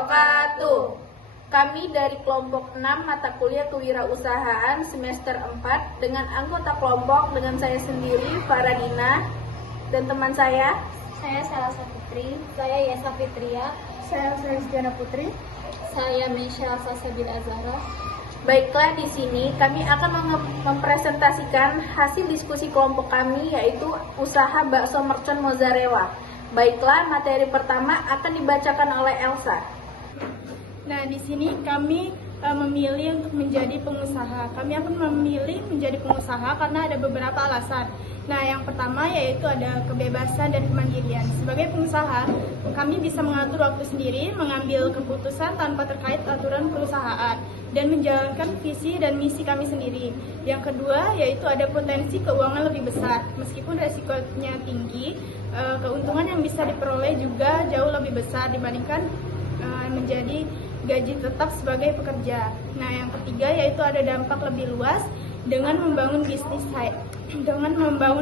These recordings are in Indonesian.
wabarakatuh. Kami dari kelompok 6 mata kuliah kewirausahaan semester 4 dengan anggota kelompok dengan saya sendiri, Faradina, dan teman saya Salasa Putri, saya Yesa Fitria, saya Sejana Putri, saya Meisha Salsabila Azhara. Baiklah, di sini kami akan mempresentasikan hasil diskusi kelompok kami, yaitu usaha bakso mercon mozzarella. Baiklah, materi pertama akan dibacakan oleh Elsa. Nah, di sini kami memilih untuk menjadi pengusaha. Kami akan memilih menjadi pengusaha karena ada beberapa alasan. Nah, yang pertama yaitu ada kebebasan dan kemandirian. Sebagai pengusaha, kami bisa mengatur waktu sendiri, mengambil keputusan tanpa terkait aturan perusahaan, dan menjalankan visi dan misi kami sendiri. Yang kedua yaitu ada potensi keuangan lebih besar. Meskipun resikonya tinggi, keuntungan yang bisa diperoleh juga jauh lebih besar dibandingkan menjadi gaji tetap sebagai pekerja. Nah, yang ketiga yaitu ada dampak lebih luas. Dengan membangun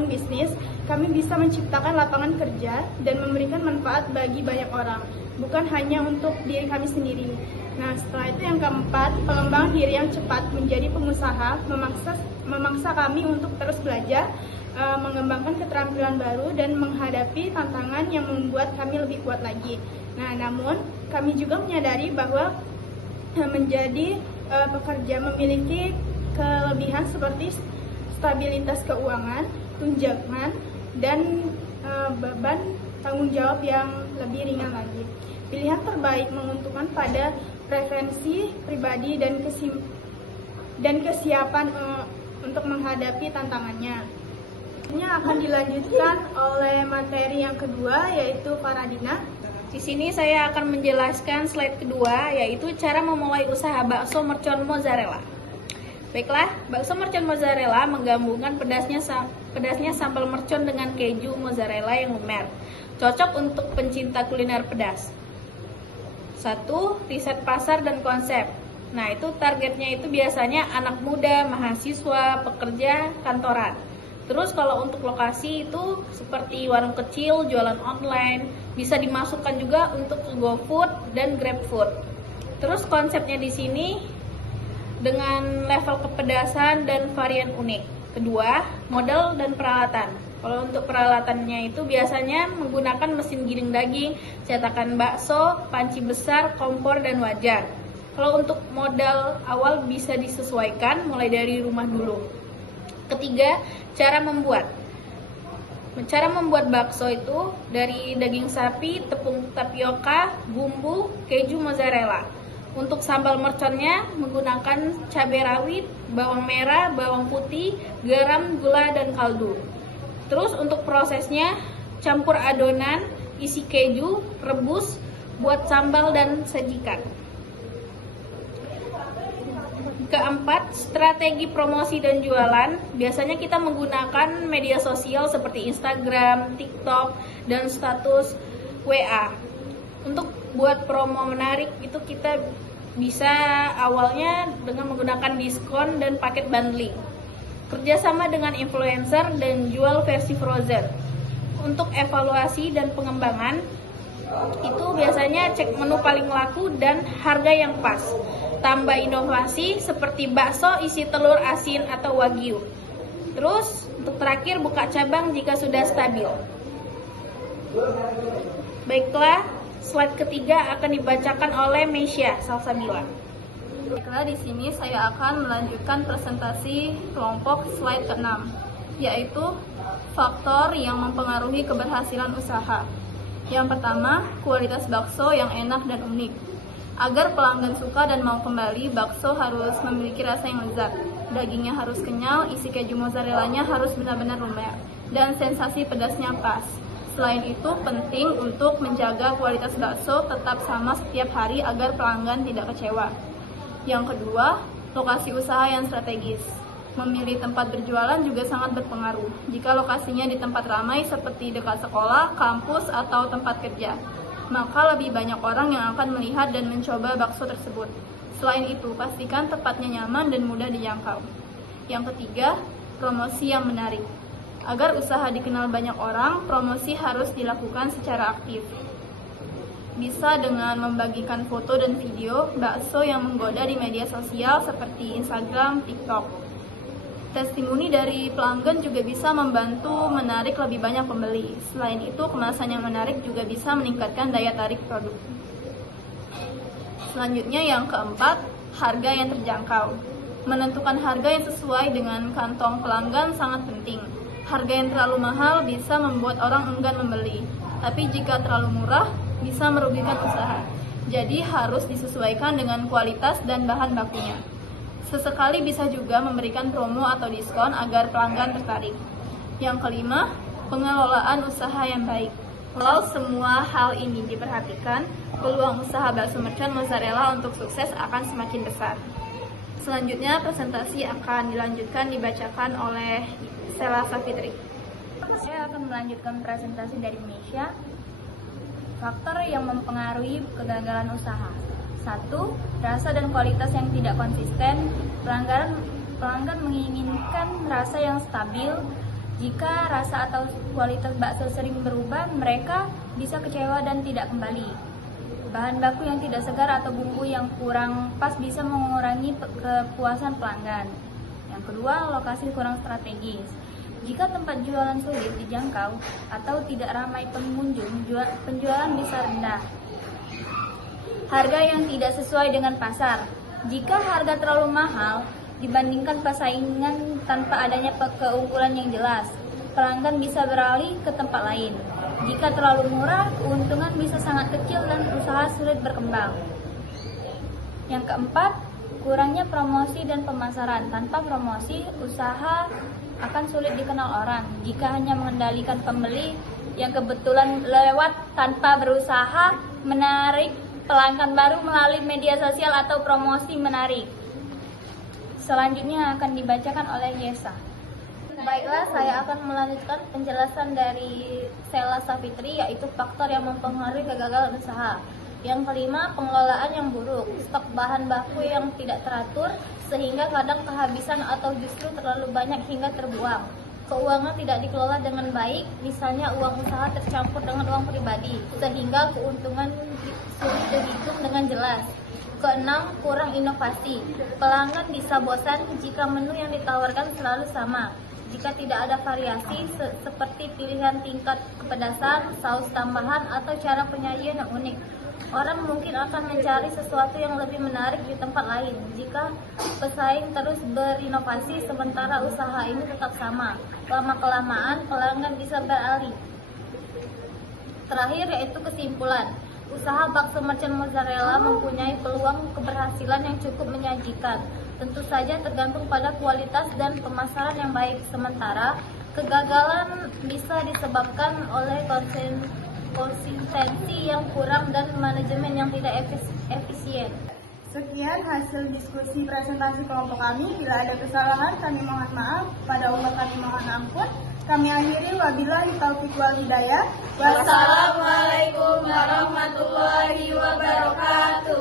bisnis, kami bisa menciptakan lapangan kerja dan memberikan manfaat bagi banyak orang, bukan hanya untuk diri kami sendiri. Nah, setelah itu yang keempat, pengembangan diri yang cepat menjadi pengusaha memaksa kami untuk terus belajar, mengembangkan keterampilan baru dan menghadapi tantangan yang membuat kami lebih kuat lagi. Nah, namun kami juga menyadari bahwa menjadi pekerja memiliki kelebihan seperti stabilitas keuangan, tunjangan, dan beban tanggung jawab yang lebih ringan lagi. Pilihan terbaik menguntungkan pada preferensi pribadi dan kesiapan untuk menghadapi tantangannya. Ini akan dilanjutkan oleh materi yang kedua, yaitu Faradina. Di sini saya akan menjelaskan slide kedua, yaitu cara memulai usaha bakso mercon mozzarella. Baiklah, bakso mercon mozzarella menggabungkan pedasnya sambal mercon dengan keju mozzarella yang lumer. Cocok untuk pencinta kuliner pedas. 1. Riset pasar dan konsep. Nah, itu targetnya itu biasanya anak muda, mahasiswa, pekerja, kantoran. Terus kalau untuk lokasi itu seperti warung kecil, jualan online, bisa dimasukkan juga untuk GoFood dan GrabFood. Terus konsepnya di sini dengan level kepedasan dan varian unik. Kedua, modal dan peralatan. Kalau untuk peralatannya itu biasanya menggunakan mesin giling daging, cetakan bakso, panci besar, kompor, dan wajan. Kalau untuk modal awal bisa disesuaikan mulai dari rumah dulu. Ketiga, cara membuat. Cara membuat bakso itu dari daging sapi, tepung tapioka, bumbu, keju mozzarella. Untuk sambal merconnya menggunakan cabai rawit, bawang merah, bawang putih, garam, gula, dan kaldu. Terus untuk prosesnya, campur adonan, isi keju, rebus, buat sambal dan sajikan. Keempat, strategi promosi dan jualan. Biasanya kita menggunakan media sosial seperti Instagram, TikTok, dan status WA. Untuk buat promo menarik itu kita bisa awalnya dengan menggunakan diskon dan paket bundling. Kerjasama dengan influencer dan jual versi frozen. Untuk evaluasi dan pengembangan, itu biasanya cek menu paling laku dan harga yang pas. Tambah inovasi seperti bakso isi telur asin atau wagyu. Terus untuk terakhir buka cabang jika sudah stabil. Baiklah, slide ketiga akan dibacakan oleh Meisha Salsabila. Baiklah, di sini saya akan melanjutkan presentasi kelompok slide ke-6, yaitu faktor yang mempengaruhi keberhasilan usaha. Yang pertama, kualitas bakso yang enak dan unik. Agar pelanggan suka dan mau kembali, bakso harus memiliki rasa yang lezat. Dagingnya harus kenyal, isi keju mozzarellanya harus benar-benar lumer, dan sensasi pedasnya pas. Selain itu, penting untuk menjaga kualitas bakso tetap sama setiap hari agar pelanggan tidak kecewa. Yang kedua, lokasi usaha yang strategis. Memilih tempat berjualan juga sangat berpengaruh. Jika lokasinya di tempat ramai seperti dekat sekolah, kampus, atau tempat kerja, maka lebih banyak orang yang akan melihat dan mencoba bakso tersebut. Selain itu, pastikan tempatnya nyaman dan mudah dijangkau. Yang ketiga, promosi yang menarik. Agar usaha dikenal banyak orang, promosi harus dilakukan secara aktif. Bisa dengan membagikan foto dan video bakso yang menggoda di media sosial seperti Instagram, TikTok. Testimoni dari pelanggan juga bisa membantu menarik lebih banyak pembeli. Selain itu, kemasan yang menarik juga bisa meningkatkan daya tarik produk. Selanjutnya yang keempat, harga yang terjangkau. Menentukan harga yang sesuai dengan kantong pelanggan sangat penting. Harga yang terlalu mahal bisa membuat orang enggan membeli, tapi jika terlalu murah bisa merugikan usaha. Jadi harus disesuaikan dengan kualitas dan bahan bakunya. Sesekali bisa juga memberikan promo atau diskon agar pelanggan tertarik. Yang kelima, pengelolaan usaha yang baik. Kalau semua hal ini diperhatikan, peluang usaha bakso mercon mozzarella untuk sukses akan semakin besar. Selanjutnya presentasi akan dibacakan oleh Sela Safitri. Saya akan melanjutkan presentasi dari Indonesia. Faktor yang mempengaruhi kegagalan usaha. 1. Rasa dan kualitas yang tidak konsisten. Pelanggan menginginkan rasa yang stabil. Jika rasa atau kualitas bakso sering berubah, mereka bisa kecewa dan tidak kembali. Bahan baku yang tidak segar atau bumbu yang kurang pas bisa mengurangi kepuasan pelanggan. Yang kedua, lokasi kurang strategis. Jika tempat jualan sulit dijangkau atau tidak ramai pengunjung, penjualan bisa rendah. Harga yang tidak sesuai dengan pasar. Jika harga terlalu mahal dibandingkan persaingan tanpa adanya keunggulan yang jelas, pelanggan bisa beralih ke tempat lain. Jika terlalu murah, keuntungan bisa sangat kecil dan usaha sulit berkembang. Yang keempat, kurangnya promosi dan pemasaran. Tanpa promosi, usaha akan sulit dikenal orang. Jika hanya mengendalikan pembeli yang kebetulan lewat tanpa berusaha menarik pelanggan baru melalui media sosial atau promosi menarik. Selanjutnya akan dibacakan oleh Yesa. Baiklah, saya akan melanjutkan penjelasan dari Sela Safitri, yaitu faktor yang mempengaruhi kegagalan usaha. Yang kelima, pengelolaan yang buruk. Stok bahan baku yang tidak teratur, sehingga kadang kehabisan atau justru terlalu banyak hingga terbuang. Keuangan tidak dikelola dengan baik, misalnya uang usaha tercampur dengan uang pribadi, sehingga keuntungan sulit dihitung dengan jelas. Keenam, kurang inovasi. Pelanggan bisa bosan jika menu yang ditawarkan selalu sama. Jika tidak ada variasi seperti pilihan tingkat kepedasan, saus tambahan, atau cara penyajian yang unik, orang mungkin akan mencari sesuatu yang lebih menarik di tempat lain. Jika pesaing terus berinovasi sementara usaha ini tetap sama, lama-kelamaan pelanggan bisa beralih. Terakhir yaitu kesimpulan. Usaha bakso mercon mozzarella mempunyai peluang keberhasilan yang cukup menjanjikan. Tentu saja tergantung pada kualitas dan pemasaran yang baik. Sementara kegagalan bisa disebabkan oleh konsistensi yang kurang dan manajemen yang tidak efisien. Sekian hasil diskusi presentasi kelompok kami. Bila ada kesalahan, kami mohon maaf. Pada Allah kami mohon ampun. Kami akhiri, wabillahi taufiq wal hidayah. Wassalamualaikum warahmatullahi wabarakatuh.